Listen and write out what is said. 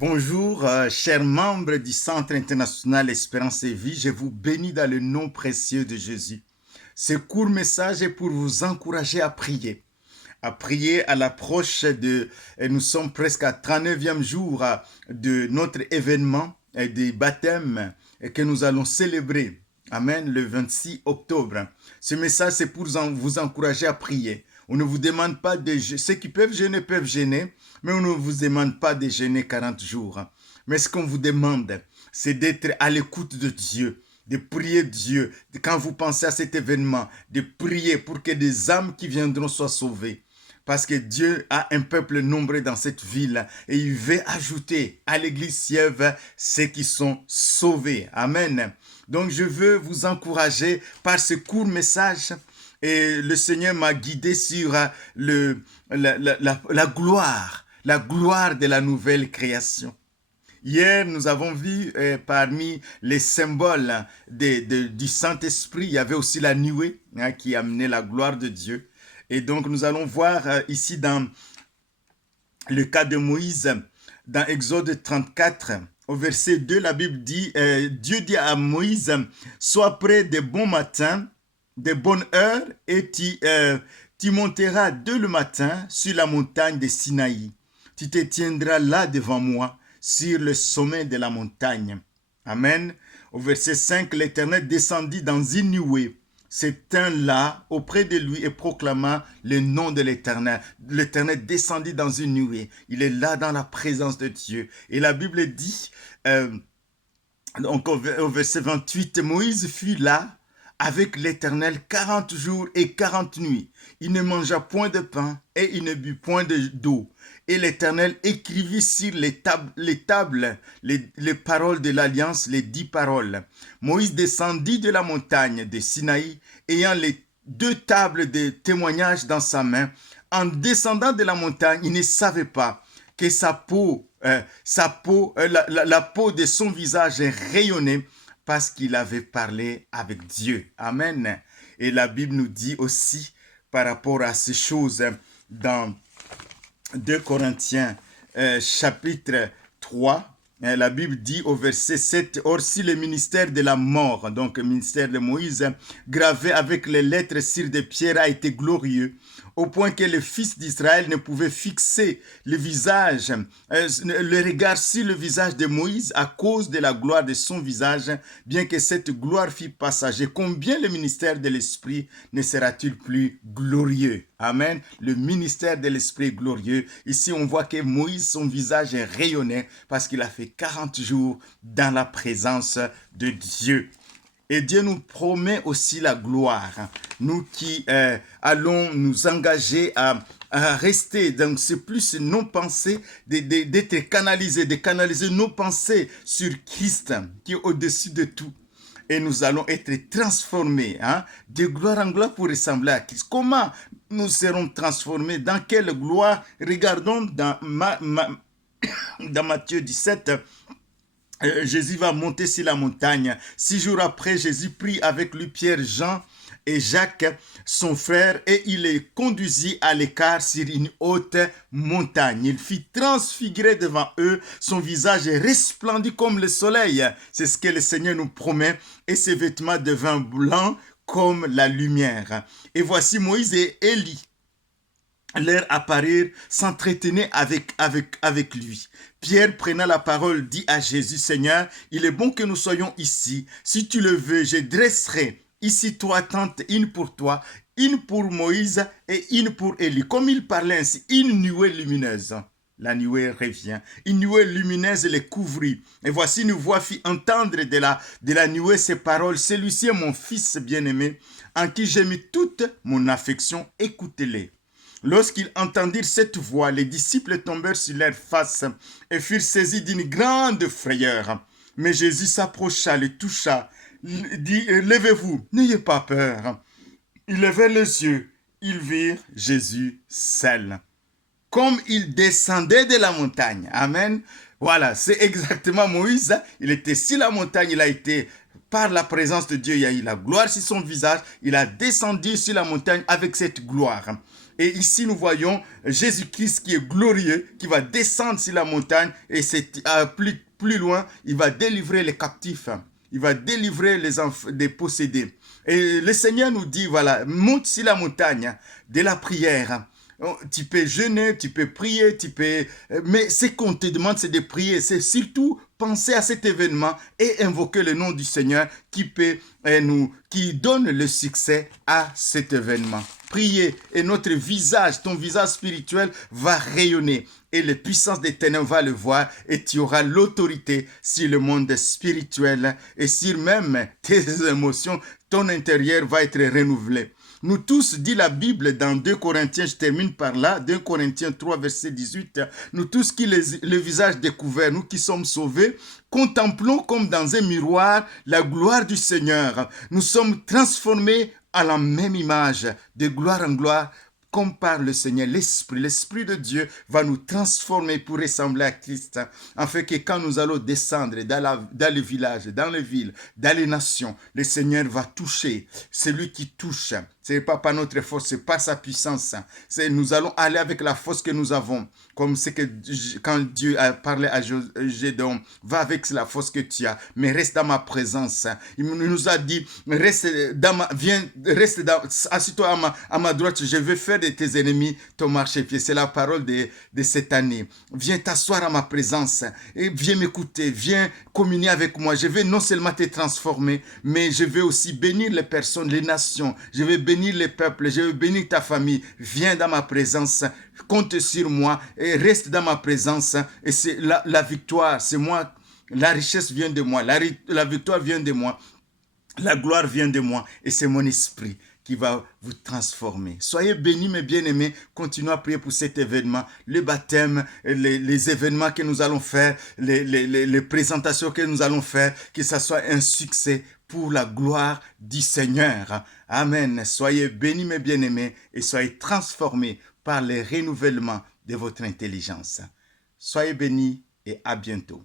Bonjour, chers membres du Centre international Espérance et Vie, je vous bénis dans le nom précieux de Jésus. Ce court message est pour vous encourager à prier. À prier à l'approche nous sommes presque à 39e jour de notre événement des baptêmes que nous allons célébrer. Amen, le 26 octobre. Ce message, c'est pour vous encourager à prier. On ne vous demande pas de jeûner. Ceux qui peuvent jeûner, mais on ne vous demande pas de jeûner 40 jours. Mais ce qu'on vous demande, c'est d'être à l'écoute de Dieu, de prier Dieu. Quand vous pensez à cet événement, de prier pour que des âmes qui viendront soient sauvées. Parce que Dieu a un peuple nombreux dans cette ville et il veut ajouter à l'église Sièvres ceux qui sont sauvés. Amen. Donc je veux vous encourager par ce court message. Et le Seigneur m'a guidé sur la gloire de la nouvelle création. Hier, nous avons vu parmi les symboles du Saint-Esprit, il y avait aussi la nuée qui amenait la gloire de Dieu. Et donc, nous allons voir ici dans le cas de Moïse, dans Exode 34, au verset 2, la Bible dit, Dieu dit à Moïse, « Sois prêt de bon matin, de bonne heure, et tu monteras dès le matin sur la montagne de Sinaï. Tu te tiendras là devant moi, sur le sommet de la montagne. » Amen. Au verset 5, l'Éternel descendit dans une nuée, s'éteint là auprès de lui et proclama le nom de l'Éternel. L'Éternel descendit dans une nuée. Il est là dans la présence de Dieu. Et la Bible dit, donc au verset 28, Moïse fut là avec l'Éternel 40 jours et 40 nuits. Il ne mangea point de pain et il ne but point d'eau. Et l'Éternel écrivit sur les tables les paroles de l'Alliance, les 10 paroles. Moïse descendit de la montagne de Sinaï, ayant les 2 tables de témoignage dans sa main. En descendant de la montagne, il ne savait pas que la peau de son visage rayonnait parce qu'il avait parlé avec Dieu. Amen. Et la Bible nous dit aussi par rapport à ces choses dans 2 Corinthiens chapitre 3, la Bible dit au verset 7, « Or si le ministère de la mort, donc le ministère de Moïse, gravé avec les lettres sur des pierres a été glorieux, au point que les fils d'Israël ne pouvaient fixer le regard sur le visage de Moïse à cause de la gloire de son visage, bien que cette gloire fût passagère. Combien le ministère de l'Esprit ne sera-t-il plus glorieux? » Amen. Le ministère de l'Esprit est glorieux. Ici, on voit que Moïse, son visage est rayonnant parce qu'il a fait 40 jours dans la présence de Dieu. Et Dieu nous promet aussi la gloire. Nous qui allons nous engager à rester, donc c'est plus nos pensées, d'être canalisés, de canaliser nos pensées sur Christ qui est au-dessus de tout. Et nous allons être transformés de gloire en gloire pour ressembler à Christ. Comment nous serons transformés? Dans quelle gloire? Regardons dans Matthieu 17, Jésus va monter sur la montagne. 6 jours après, Jésus prit avec lui Pierre, Jean et Jacques, son frère, et il les conduisit à l'écart sur une haute montagne. Il fit transfigurer devant eux, son visage resplendit comme le soleil. C'est ce que le Seigneur nous promet, et ses vêtements devinrent blancs comme la lumière. Et voici Moïse et Élie leur apparurent, s'entretenaient avec lui. Pierre, prenant la parole, dit à Jésus, « Seigneur, il est bon que nous soyons ici. Si tu le veux, je dresserai ici 3 tentes, une pour toi, une pour Moïse et une pour Élie. » Comme il parlait ainsi, une nuée lumineuse. La nuée revient. Une nuée lumineuse les couvrit. Et voici une voix fit entendre de la nuée ces paroles. « Celui-ci est mon fils bien-aimé, en qui j'ai mis toute mon affection. Écoutez-les. » Lorsqu'ils entendirent cette voix, les disciples tombèrent sur leurs faces et furent saisis d'une grande frayeur. Mais Jésus s'approcha, les toucha, dit, « Levez-vous, n'ayez pas peur. » Ils levèrent les yeux, ils virent Jésus seul, comme il descendait de la montagne. Amen. Voilà, c'est exactement Moïse. Il était sur la montagne, il a été par la présence de Dieu, il y a eu la gloire sur son visage. Il a descendu sur la montagne avec cette gloire. Et ici, nous voyons Jésus-Christ qui est glorieux, qui va descendre sur la montagne. Et c'est plus loin, il va délivrer les captifs. Il va délivrer des possédés. Et le Seigneur nous dit, voilà, monte sur la montagne de la prière. Tu peux jeûner, tu peux prier, mais ce qu'on te demande, c'est de prier. C'est surtout penser à cet événement et invoquer le nom du Seigneur qui donne le succès à cet événement. Prier et notre visage, ton visage spirituel va rayonner et les puissances des ténèbres vont le voir et tu auras l'autorité sur le monde spirituel et sur même tes émotions. Ton intérieur va être renouvelé. Nous tous, dit la Bible dans 2 Corinthiens, je termine par là, 2 Corinthiens 3, verset 18, nous tous qui le visage découvert, nous qui sommes sauvés, contemplons comme dans un miroir la gloire du Seigneur. Nous sommes transformés à la même image, de gloire en gloire, comme par le Seigneur, l'Esprit de Dieu va nous transformer pour ressembler à Christ, afin que quand nous allons descendre dans les villages, dans les villes, dans les nations, le Seigneur va toucher. C'est lui qui touche. Ce n'est pas par notre force, ce n'est pas sa puissance. Nous allons aller avec la force que nous avons. Comme c'est que quand Dieu a parlé à Gédéon, va avec la force que tu as, mais reste dans ma présence. Il nous a dit, assis-toi à ma droite, je vais faire de tes ennemis ton marchepied. C'est la parole de cette année. Viens t'asseoir à ma présence et viens m'écouter, viens communier avec moi. Je vais non seulement te transformer, mais je vais aussi bénir les personnes, les nations. Je vais bénir les peuples, je vais bénir ta famille. Viens dans ma présence, compte sur moi et reste dans ma présence. Et c'est la victoire, c'est moi. La richesse vient de moi, la victoire vient de moi, la gloire vient de moi et c'est mon esprit qui va vous transformer. Soyez bénis, mes bien-aimés. Continuez à prier pour cet événement, le baptême, les événements que nous allons faire, les présentations que nous allons faire, que ça soit un succès pour la gloire du Seigneur. Amen. Soyez bénis, mes bien-aimés, et soyez transformés par le renouvellement de votre intelligence. Soyez bénis et à bientôt.